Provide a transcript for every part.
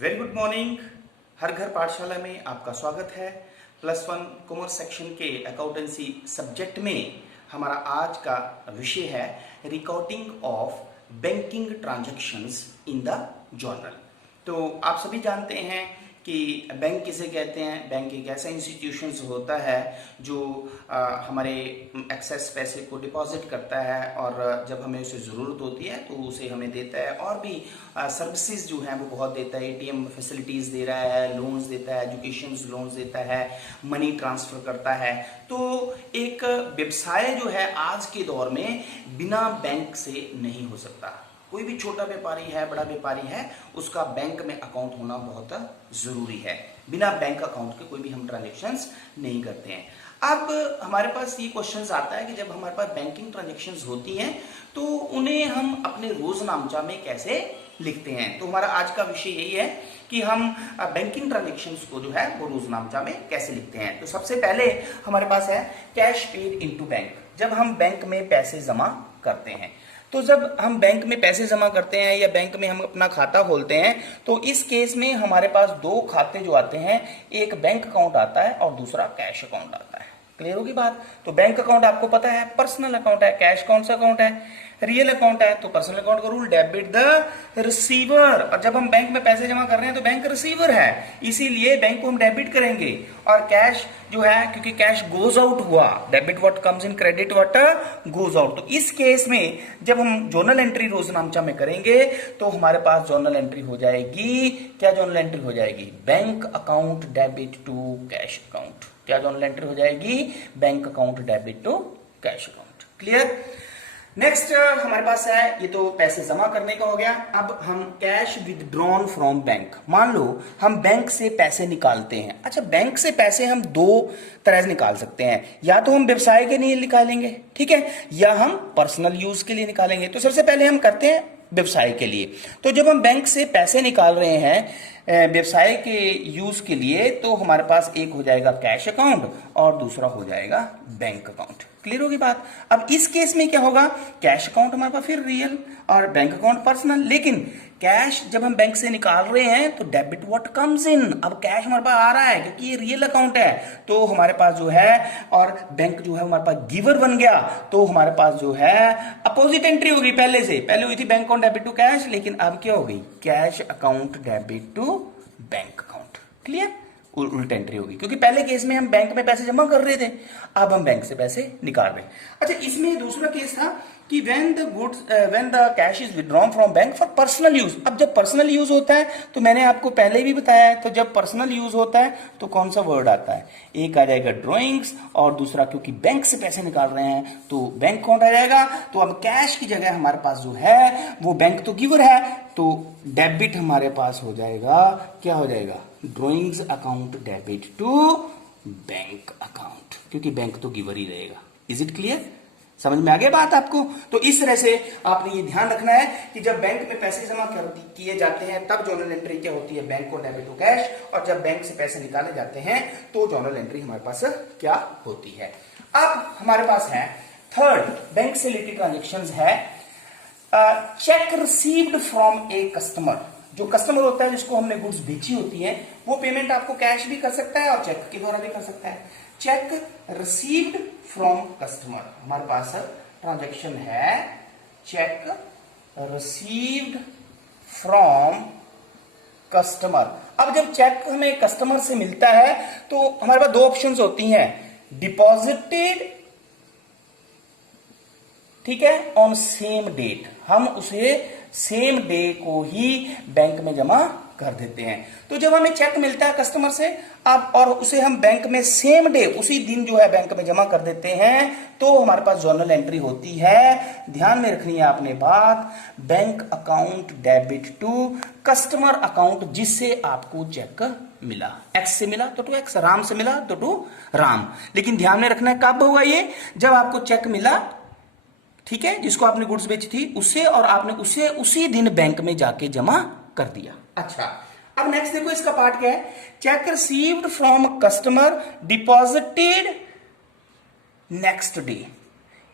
Very good morning. हर घर पाठशाला में आपका स्वागत है। +1 कॉमर्स सेक्शन के अकाउंटेंसी सब्जेक्ट में हमारा आज का विषय है recording of banking transactions in the journal. तो आप सभी जानते हैं कि बैंक किसे कहते हैं। बैंक एक ऐसा इंस्टीट्यूशन होता है जो हमारे एक्सेस पैसे को डिपॉजिट करता है और जब हमें उसे ज़रूरत होती है तो उसे हमें देता है, और भी सर्विसेज जो हैं वो बहुत देता है। एटीएम फैसिलिटीज़ दे रहा है, लोन्स देता है, एजुकेशन लोन्स देता है, मनी ट्रांसफ़र करता है। तो एक व्यवसाय जो है आज के दौर में बिना बैंक से नहीं हो सकता। कोई भी छोटा व्यापारी है, बड़ा व्यापारी है, उसका बैंक में अकाउंट होना बहुत ज़रूरी है। बिना बैंक अकाउंट के कोई भी हम ट्रांजेक्शन्स नहीं करते हैं। अब हमारे पास ये क्वेश्चन आता है कि जब हमारे पास बैंकिंग ट्रांजेक्शन्स होती हैं तो उन्हें हम अपने रोजनामचा में कैसे लिखते हैं। तो हमारा आज का विषय यही है कि हम बैंकिंग ट्रांजेक्शन्स को जो है वो रोजनामचा में कैसे लिखते हैं। तो सबसे पहले हमारे पास है कैश पेड इनटू बैंक। जब हम बैंक में पैसे जमा करते हैं, तो जब हम बैंक में पैसे जमा करते हैं या बैंक में हम अपना खाता खोलते हैं, तो इस केस में हमारे पास दो खाते जो आते हैं, एक बैंक अकाउंट आता है और दूसरा कैश अकाउंट आता है। क्लियर होगी बात। तो बैंक अकाउंट आपको पता है पर्सनल अकाउंट है, कैश कौन सा अकाउंट है, रियल अकाउंट है। तो पर्सनल अकाउंट का रूल डेबिट द रिसीवर। और जब हम बैंक में पैसे जमा कर रहे हैं तो बैंक रिसीवर है, इसीलिए बैंक को हम डेबिट करेंगे। और कैश जो है, क्योंकि कैश गोज आउट हुआ, debit what comes in, credit what goes out. तो इस केस में जब हम जर्नल एंट्री रोजनामचा में करेंगे तो हमारे पास जर्नल एंट्री हो जाएगी। क्या जर्नल एंट्री हो जाएगी? Bank account debit to cash account. क्या जर्नल एंट्री हो जाएगी? Bank account debit to cash account. Clear. Next हमारे पास है, ये तो पैसे जमा करने का हो गया। अब हम कैश विदड्रॉन फ्रॉम बैंक। मान लो हम बैंक से पैसे निकालते हैं। अच्छा, बैंक से पैसे हम दो तरह से निकाल सकते हैं, या तो हम व्यवसाय के लिए निकालेंगे, ठीक है, या हम पर्सनल यूज के लिए निकालेंगे। तो सबसे पहले हम करते हैं व्यवसाय के लिए। तो जब हम बैंक से पैसे निकाल रहे हैं व्यवसाय के यूज के लिए, तो हमारे पास एक हो जाएगा कैश अकाउंट और दूसरा हो जाएगा बैंक अकाउंट। क्लियर होगी बात। अब इस केस में क्या होगा? कैश अकाउंट हमारे पास फिर रियल और बैंक अकाउंट पर्सनल। लेकिन कैश जब हम बैंक से निकाल रहे हैं तो डेबिट व्हाट कम्स इन। अब कैश हमारे पास आ रहा है क्योंकि ये रियल अकाउंट है, तो हमारे पास जो है, और बैंक जो है हमारे पास गिवर बन गया, तो हमारे पास जो है अपोजिट एंट्री होगी। पहले हुई थी bank account debit to cash, लेकिन अब क्या हो गई? Cash account debit to bank account. Clear. उल्टा एंट्री होगी, क्योंकि पहले केस में हम बैंक में पैसे जमा कर रहे थे, अब हम बैंक से पैसे निकाल रहे हैं। अच्छा, इसमें दूसरा केस था कि when the cash is withdrawn from bank for personal use. अब जब पर्सनल यूज होता है, तो मैंने आपको पहले भी बताया है, तो जब पर्सनल यूज होता है तो कौन सा वर्ड आता है? एक आ जाएगा ड्रॉइंग्स, और दूसरा क्योंकि बैंक से पैसे निकाल रहे हैं तो बैंक अकाउंट आ जाएगा। तो अब कैश की जगह हमारे पास जो है वो बैंक तो गिवर है, तो डेबिट हमारे पास हो जाएगा, क्या हो जाएगा? Drawings account debit to bank account, क्योंकि बैंक तो गिवर ही रहेगा। Is it clear? समझ में आ गया बात आपको? तो इस तरह से आपने ये ध्यान रखना है कि जब बैंक में पैसे जमा किए जाते हैं तब जर्नल एंट्री क्या होती है? बैंक को डेबिट टू कैश। और जब बैंक से पैसे निकाले जाते हैं तो जर्नल एंट्री हमारे पास क्या होती है? अब हमारे पास है थर्ड, बैंक से रिलेटेड ट्रांजेक्शन्स है check received from a customer. जो कस्टमर होता है जिसको हमने गुड्स बेची होती है, वो पेमेंट आपको कैश भी कर सकता है और चेक के द्वारा भी कर सकता है। चेक रिसीव्ड फ्रॉम कस्टमर, हमारे पास ट्रांजैक्शन है चेक रिसीव्ड फ्रॉम कस्टमर। अब जब चेक हमें कस्टमर से मिलता है तो हमारे पास दो ऑप्शंस होती हैं, डिपॉजिटेड, ठीक है, ऑन सेम डेट। हम उसे सेम डे को ही बैंक में जमा कर देते हैं। तो जब हमें चेक मिलता है कस्टमर से अब, और उसे हम बैंक में सेम डे, उसी दिन जो है बैंक में जमा कर देते हैं, तो हमारे पास जर्नल एंट्री होती है। ध्यान में रखनी है आपने बात, bank account debit to customer account जिससे आपको चेक मिला। एक्स से मिला तो टू एक्स, राम से मिला तो टू राम। लेकिन ध्यान में रखना है कब होगा ये? जब आपको चेक मिला, ठीक है, जिसको आपने गुड्स बेची थी उससे, और आपने उसे उसी दिन बैंक में जाके जमा कर दिया। अच्छा, अब नेक्स्ट देखो इसका पार्ट क्या है? Check received from customer deposited next day,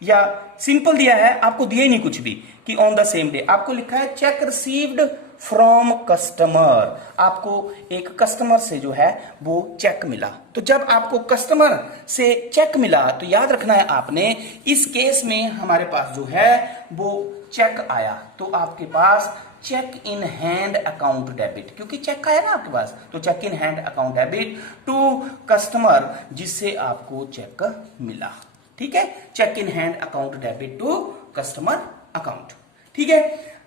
या सिंपल दिया है, आपको दिया ही नहीं कुछ भी कि ऑन द सेम डे। आपको लिखा है चेक रिसीव्ड फ्रॉम कस्टमर, आपको एक कस्टमर से जो है वो चेक मिला। तो जब आपको कस्टमर से चेक मिला तो याद रखना है आपने, इस केस में हमारे पास जो है वो चेक आया, तो आपके पास cheque in hand account debit, क्योंकि चेक आया ना आपके पास, तो cheque in hand account debit to customer, जिससे आपको चेक मिला। ठीक है, cheque in hand account debit to customer account. ठीक है,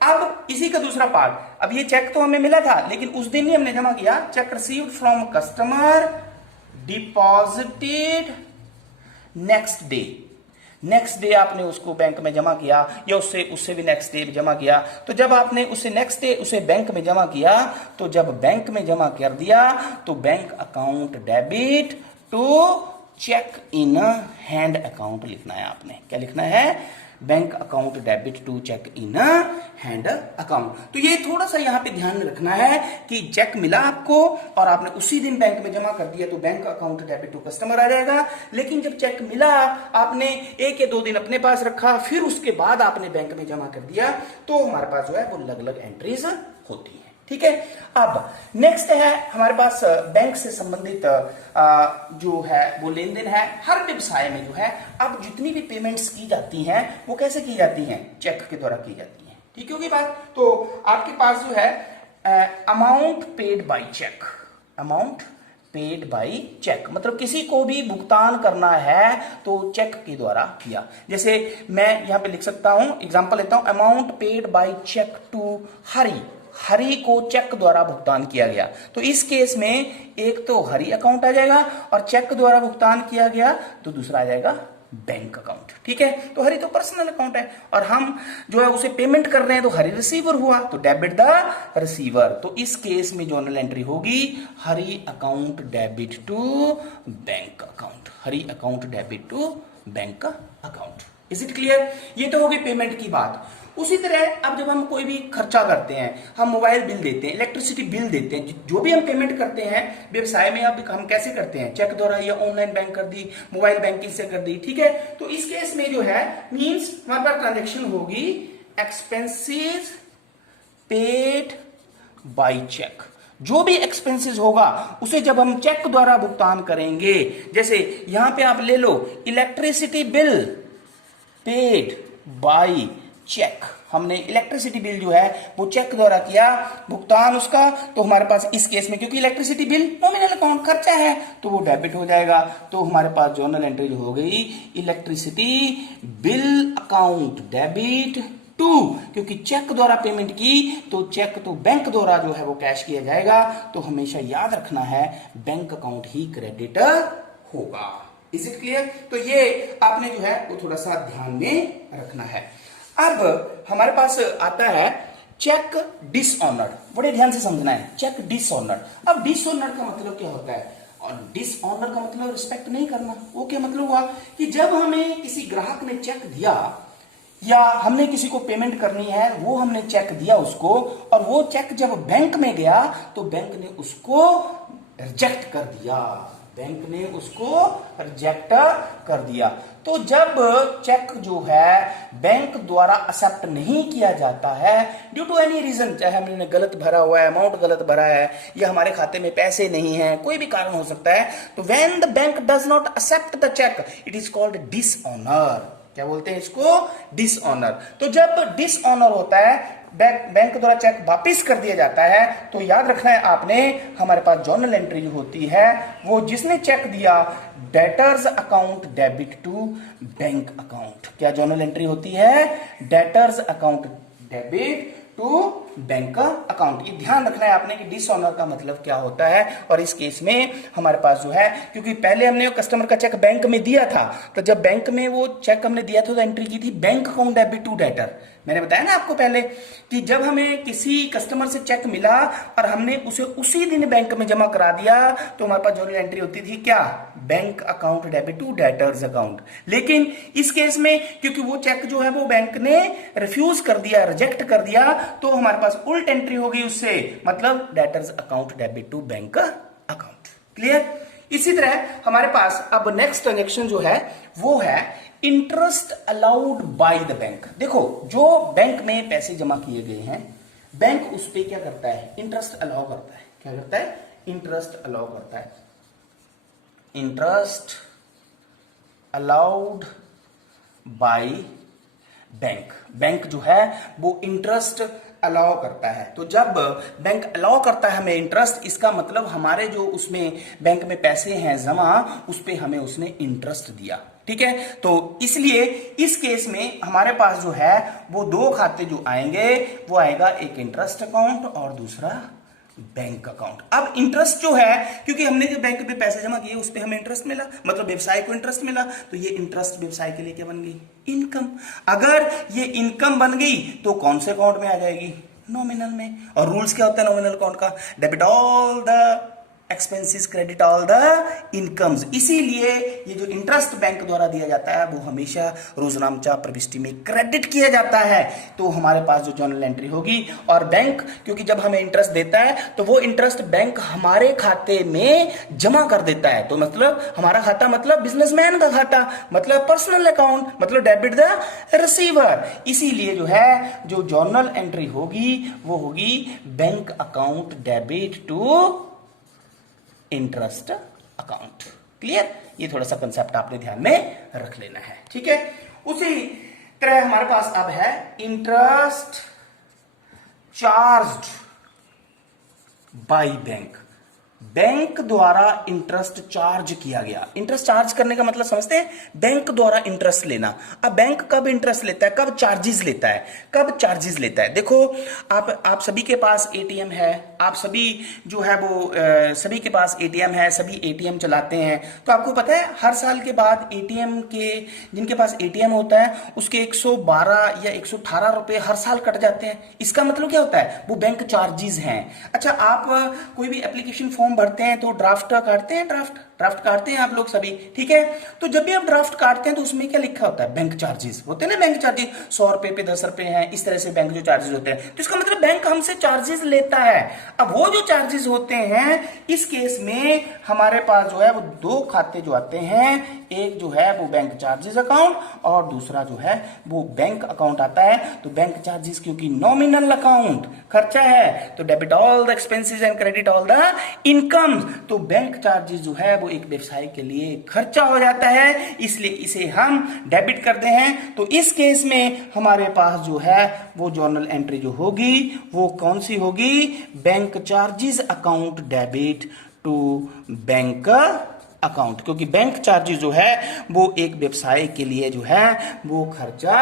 अब इसी का दूसरा पार्ट, अब ये चेक तो हमें मिला था, लेकिन उस दिन ही हमने जमा किया, check received from customer deposited next day. Next day आपने उसको बैंक में जमा किया, या उससे भी नेक्स्ट डे जमा किया। तो जब आपने उसे नेक्स्ट डे उसे बैंक में जमा किया, तो जब बैंक में जमा कर दिया तो bank account debit to cheque in hand account लिखना है आपने। क्या लिखना है? Bank account debit to cheque in hand account. तो ये थोड़ा सा यहाँ पे ध्यान रखना है कि चेक मिला आपको और आपने उसी दिन बैंक में जमा कर दिया, तो bank account debit to customer आ जाएगा। लेकिन जब चेक मिला, आपने 1 या 2 दिन अपने पास रखा, फिर उसके बाद आपने बैंक में जमा कर दिया, तो हमारे पास जो है वो अलग अलग एंट्रीज होती है। ठीक है, अब नेक्स्ट है हमारे पास बैंक से संबंधित जो है वो लेन देन है। हर व्यवसाय में जो है अब जितनी भी पेमेंट्स की जाती हैं वो कैसे की जाती हैं? चेक के द्वारा की जाती हैं। ठीक होगी बात? तो आपके पास जो है amount paid by cheque, amount paid by cheque, मतलब किसी को भी भुगतान करना है तो चेक के द्वारा किया। जैसे मैं यहां पे लिख सकता हूं, एग्जांपल लेता हूं, amount paid by cheque to Hari, Hari को चेक द्वारा भुगतान किया गया। तो इस केस में एक तो हरि अकाउंट आ जाएगा और चेक द्वारा भुगतान किया गया तो दूसरा आ जाएगा बैंक अकाउंट। ठीक है, तो हरि तो पर्सनल अकाउंट है और हम जो है उसे पेमेंट कर रहे हैं, तो हरि रिसीवर हुआ, तो डेबिट द रिसीवर। तो इस केस में जर्नल एंट्री होगी Hari account debit to bank account, Hari account debit to bank account. Is it clear? ये तो होगी पेमेंट की बात। उसी तरह अब जब हम कोई भी खर्चा करते हैं, हम मोबाइल बिल देते हैं, इलेक्ट्रिसिटी बिल देते हैं, जो भी हम पेमेंट करते हैं व्यवसाय में, अब हम कैसे करते हैं? चेक द्वारा या ऑनलाइन बैंक कर दी, मोबाइल बैंकिंग से कर दी। ठीक है, तो इस केस में जो है मींस हमारे पास ट्रांजेक्शन होगी एक्सपेंसेस पेड बाय चेक। जो भी एक्सपेंसेस होगा उसे जब हम चेक द्वारा भुगतान करेंगे, जैसे यहां पे आप ले लो electricity bill paid by cheque, हमने इलेक्ट्रिसिटी बिल जो है वो चेक द्वारा किया भुगतान उसका, तो हमारे पास इस केस में क्योंकि इलेक्ट्रिसिटी बिल नॉमिनल अकाउंट खर्चा है तो वो डेबिट हो जाएगा। तो हमारे पास जर्नल एंट्री हो गई electricity bill account debit to, क्योंकि चेक द्वारा पेमेंट की तो चेक तो बैंक द्वारा जो है वो कैश किया जाएगा, तो हमेशा याद रखना है बैंक अकाउंट ही क्रेडिट होगा। Is it clear? तो ये आपने जो है वो थोड़ा सा ध्यान में रखना है। अब हमारे पास आता है चेक डिसऑनर्ड, बड़े ध्यान से समझना है, चेक डिसऑनर्ड। अब डिसऑनर्ड का मतलब क्या होता है? और डिसऑनर का मतलब रिस्पेक्ट नहीं करना। वो क्या मतलब हुआ कि जब हमें किसी ग्राहक ने चेक दिया या हमने किसी को पेमेंट करनी है, वो हमने चेक दिया उसको, और वो चेक जब बैंक में गया तो बैंक ने उसको रिजेक्ट कर दिया, बैंक ने उसको रिजेक्ट कर दिया। तो जब चेक जो है बैंक द्वारा एक्सेप्ट नहीं किया जाता है ड्यू टू एनी रीजन, चाहे हमने गलत भरा हुआ है, अमाउंट गलत भरा है, या हमारे खाते में पैसे नहीं है, कोई भी कारण हो सकता है, तो when the bank does not accept the cheque it is called dishonour. क्या बोलते हैं इसको? डिसऑनर। तो जब डिसऑनर होता है, बैंक द्वारा चेक वापिस कर दिया जाता है, तो याद रखना है आपने, हमारे पास जर्नल एंट्री जो होती है वो जिसने चेक दिया debtors account debit to bank account. क्या जर्नल एंट्री होती है? Debtors account debit to bank account. ये ध्यान रखना है आपने कि डिसऑनर का मतलब क्या होता है। और इस केस में हमारे पास जो है, क्योंकि पहले हमने कस्टमर का चेक बैंक में दिया था, तो जब बैंक में वो चेक हमने दिया था तो एंट्री की थी bank account debit to debtor. मैंने बताया ना आपको पहले कि जब हमें किसी कस्टमर से चेक मिला और हमने उसे उसी दिन बैंक में जमा करा दिया, तो हमारे पास जर्नल एंट्री होती थी क्या? Bank account debit to debtors account. लेकिन इस केस में क्योंकि वो चेक जो है वो बैंक ने रिफ्यूज कर दिया, रिजेक्ट कर दिया, तो हमारे पास उल्ट एंट्री हो गई उससे, मतलब debtors account debit to bank account. Clear? इसी तरह हमारे पास अब नेक्स्ट ट्रांजेक्शन जो है वो है interest allowed by the bank. देखो, जो बैंक में पैसे जमा किए गए हैं, बैंक उस पे क्या करता है, इंटरेस्ट अलाउ करता है। क्या करता है, इंटरेस्ट अलाउ करता है। Interest allowed by bank, bank जो है वो इंटरेस्ट अलाउ करता है। तो जब बैंक अलाउ करता है हमें इंटरेस्ट, इसका मतलब हमारे जो उसमें बैंक में पैसे हैं जमा, उस पे हमें उसने इंटरेस्ट दिया। ठीक है, तो इसलिए इस केस में हमारे पास जो है वो दो खाते जो आएंगे, वो आएगा एक इंटरेस्ट अकाउंट और दूसरा बैंक अकाउंट। अब इंटरेस्ट जो है, क्योंकि हमने जो बैंक पे पैसे जमा किए उस पे हमें इंटरेस्ट मिला, मतलब व्यवसाय को इंटरेस्ट मिला, तो ये इंटरेस्ट व्यवसाय के लिए क्या बन गई, इनकम। अगर ये इनकम बन गई तो कौन से अकाउंट में आ जाएगी, नॉमिनल में। और रूल्स क्या होता है नॉमिनल अकाउंट का, debit all the expenses credit all the incomes. इसीलिए ये जो इंटरेस्ट बैंक द्वारा दिया जाता है वो हमेशा रोजनामचा प्रविष्टि में क्रेडिट किया जाता है। तो हमारे पास जो जर्नल एंट्री होगी, और बैंक क्योंकि जब हमें इंटरेस्ट देता है तो वो इंटरेस्ट बैंक हमारे खाते में जमा कर देता है। तो मतलब हमारा खाता मतलब बिजनेसमैन का खाता, मतलब पर्सनल अकाउंट, मतलब डेबिट द रिसीवर। इसीलिए जो है जो जर्नल एंट्री होगी वो होगी bank account debit to interest account. Clear, ये थोड़ा सा कंसेप्ट आपने ध्यान में रख लेना है। ठीक है, उसी तरह हमारे पास अब है interest charged by bank. Bank द्वारा इंटरेस्ट चार्ज किया गया। इंटरेस्ट चार्ज करने का मतलब समझते हैं, बैंक द्वारा इंटरेस्ट लेना। अब बैंक कब इंटरेस्ट लेता है, कब चार्जेस लेता है, कब चार्जेस लेता है। देखो आप सभी के पास एटीएम है, आप सभी जो है वो सभी के पास एटीएम है, सभी एटीएम चलाते हैं। तो आपको पता है हर साल के बाद एटीएम के, जिनके पास एटीएम होता है उसके 112 या 118 रुपए हर साल कट जाते हैं। इसका मतलब क्या होता है, वो बैंक चार्जेस हैं। अच्छा, आप कोई भी एप्लीकेशन फॉर्म भरते हैं तो ड्राफ्ट काटते हैं, ड्राफ्ट काटते हैं आप लोग सभी। ठीक है, तो जब भी आप ड्राफ्ट काटते हैं तो उसमें क्या लिखा होता है, बैंक चार्जेस होते हैं ना। बैंक चार्जेस 100 रुपए पे 10 रुपए हैं, इस तरह से बैंक जो चार्जेस होते हैं। तो इसका मतलब बैंक हमसे चार्जेस लेता है। अब वो जो चार्जेस होते हैं, इस केस में हमारे पास जो है वो दो खाते जो आते हैं, एक जो है वो बैंक चार्जेस अकाउंट और दूसरा जो है वो बैंक अकाउंट आता है। तो बैंक चार्जेस क्योंकि नॉमिनल अकाउंट खर्चा है, तो debit all the expenses and credit all the income. तो बैंक चार्जेस जो है वो एक व्यवसाय के लिए खर्चा हो जाता है, इसलिए इसे हम डेबिट करते हैं। तो इस केस में हमारे पास जो है वो जर्नल एंट्री जो होगी वो कौन सी होगी, bank charges account debit to bank account. क्योंकि बैंक चार्जेस जो है वो एक व्यवसाय के लिए जो है वो खर्चा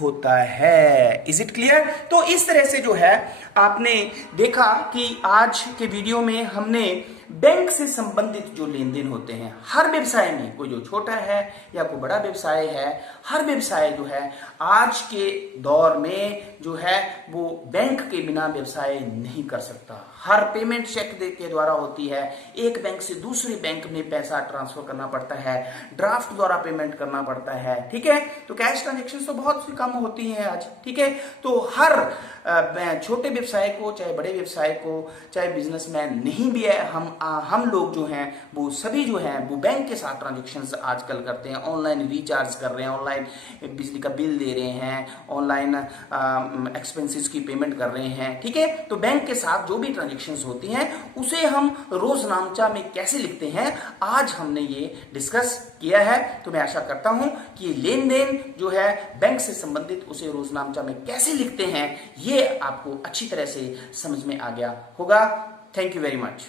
होता है। Is it clear. तो इस तरह से जो है आपने देखा कि आज के वीडियो में हमने बैंक से संबंधित जो लेन देन होते हैं हर व्यवसाय में, कोई जो छोटा है या कोई बड़ा व्यवसाय है, हर व्यवसाय जो है आज के दौर में जो है वो बैंक के बिना व्यवसाय नहीं कर सकता। हर पेमेंट चेक के द्वारा होती है, एक बैंक से दूसरे बैंक में पैसा ट्रांसफर करना पड़ता है, ड्राफ्ट द्वारा पेमेंट करना पड़ता है। ठीक है, तो कैश ट्रांजेक्शन तो बहुत सी कम होती हैं आज। ठीक है, तो हर छोटे व्यवसाय को, चाहे बड़े व्यवसाय को, चाहे बिजनेसमैन नहीं भी है, हम लोग जो हैं वो सभी जो हैं वो बैंक के साथ ट्रांजेक्शन्स आजकल करते हैं। ऑनलाइन रिचार्ज कर रहे हैं, ऑनलाइन बिजली का बिल दे रहे हैं, ऑनलाइन एक्सपेंसेस की पेमेंट कर रहे हैं। ठीक है, तो बैंक के साथ जो भी ट्रांजेक्शन्स होती हैं उसे हम रोजनामचा में कैसे लिखते हैं, आज हमने ये डिस्कस किया है। तो मैं आशा करता हूं कि लेन देन जो है बैंक से संबंधित उसे रोजनामचा में कैसे लिखते हैं ये आपको अच्छी तरह से समझ में आ गया होगा। Thank you very much.